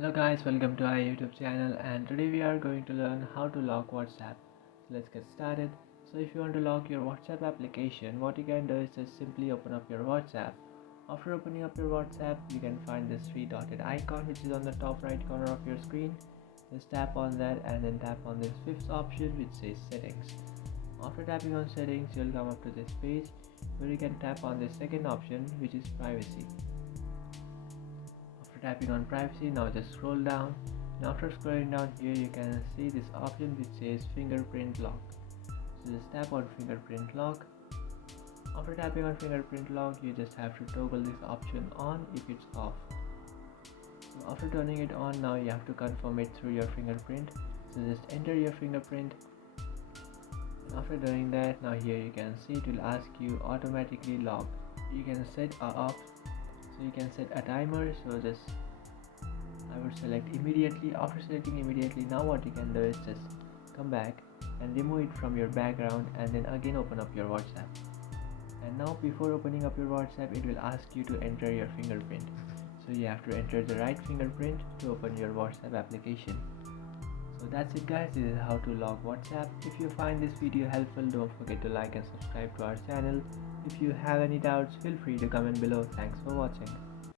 Hello guys, welcome to our YouTube channel, and today we are going to learn how to lock WhatsApp. So let's get started. So if you want to lock your WhatsApp application, what you can do is just simply open up your WhatsApp. After opening up your WhatsApp, you can find this three dotted icon which is on the top right corner of your screen. Just tap on that and then tap on this fifth option which says settings. After tapping on settings, you'll come up to this page where you can tap on the second option which is privacy. After tapping on privacy, now just scroll down, and after scrolling down here you can see this option which says fingerprint lock. So just tap on fingerprint lock. After tapping on fingerprint lock, you just have to toggle this option on if it's off. So after turning it on, now you have to confirm it through your fingerprint. So just enter your fingerprint, and after doing that, now here you can see it will ask you automatically lock. You can set a off, so you can set a timer. So just I would select immediately. After selecting immediately, now what you can do is just come back and remove it from your background and then again open up your WhatsApp. And now before opening up your WhatsApp, it will ask you to enter your fingerprint. So you have to enter the right fingerprint to open your WhatsApp application. So that's it guys, this is how to lock WhatsApp. If you find this video helpful, don't forget to like and subscribe to our channel. If you have any doubts, feel free to comment below. Thanks for watching.